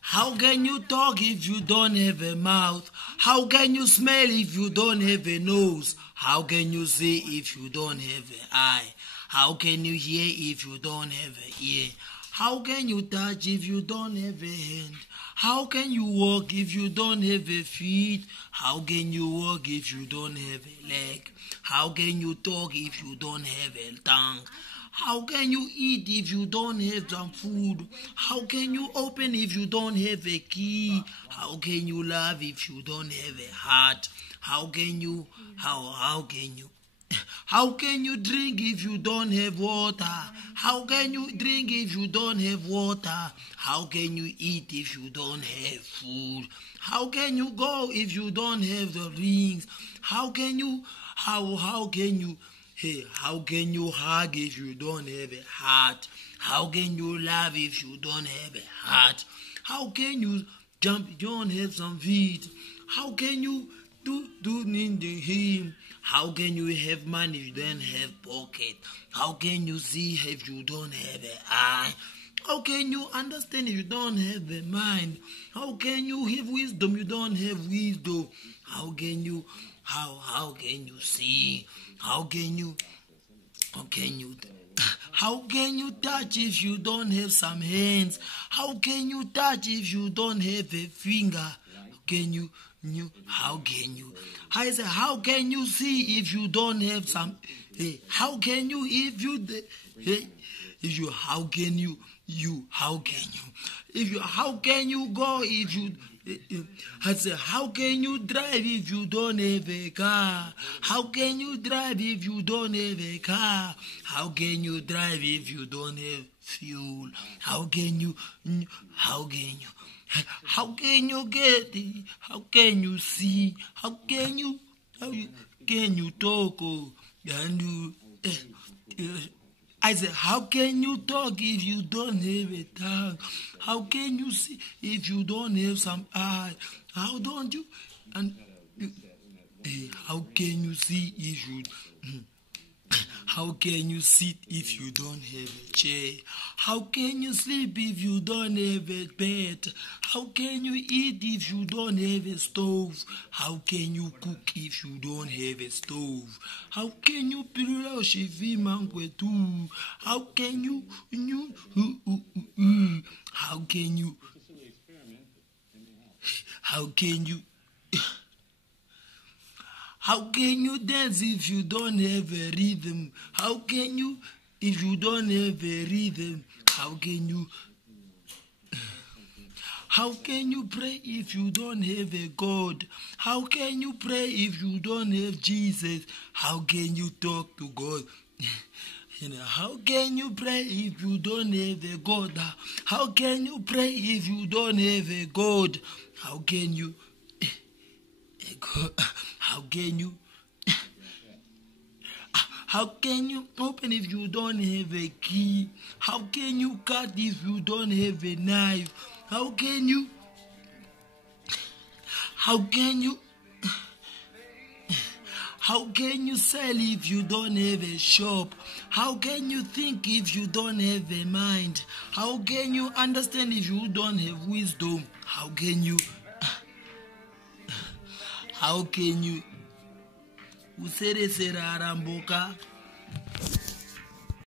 How can you talk if you don't have a mouth? How can you smell if you don't have a nose? How can you see if you don't have an eye? How can you hear if you don't have an ear? How can you touch if you don't have a hand? How can you walk if you don't have a feet? How can you walk if you don't have a leg? How can you talk if you don't have a tongue? How can you eat if you don't have some food? How can you open if you don't have a key? How can you love if you don't have a heart? How can you drink if you don't have water? How can you drink if you don't have water? How can you eat if you don't have food? How can you go if you don't have the rings? How can you hug if you don't have a heart? How can you love if you don't have a heart? How can you jump if you don't have some feet? How can you do need him? How can you have money if you don't have pocket? How can you see if you don't have an eye? How can you understand if you don't have a mind? How can you have wisdom if you don't have wisdom? How can you see? How can you touch if you don't have some hands? How can you touch if you don't have a finger? How can you see if you don't have some? How can you go if you? I say, how can you drive if you don't have a car? How can you drive if you don't have a car? How can you drive if you don't have fuel? How can you get it? How can you see? How can you talk? I said, how can you talk if you don't have a tongue? How can you see if you don't have some eye? How don't you? And how can you see if you? How can you sit if you don't have a chair? How can you sleep if you don't have a bed? How can you eat if you don't have a stove? How can you cook if you don't have a stove? How can you brush if you too? How can you dance if you don't have a rhythm? How can you if you don't have a rhythm? How can you pray if you don't have a God? How can you pray if you don't have Jesus? How can you talk to God? How can you pray if you don't have a God? How can you pray if you don't have a God? How can you open if you don't have a key? How can you cut if you don't have a knife? How can you sell if you don't have a shop? How can you think if you don't have a mind? How can you understand if you don't have wisdom? How can you usere sera aramboka?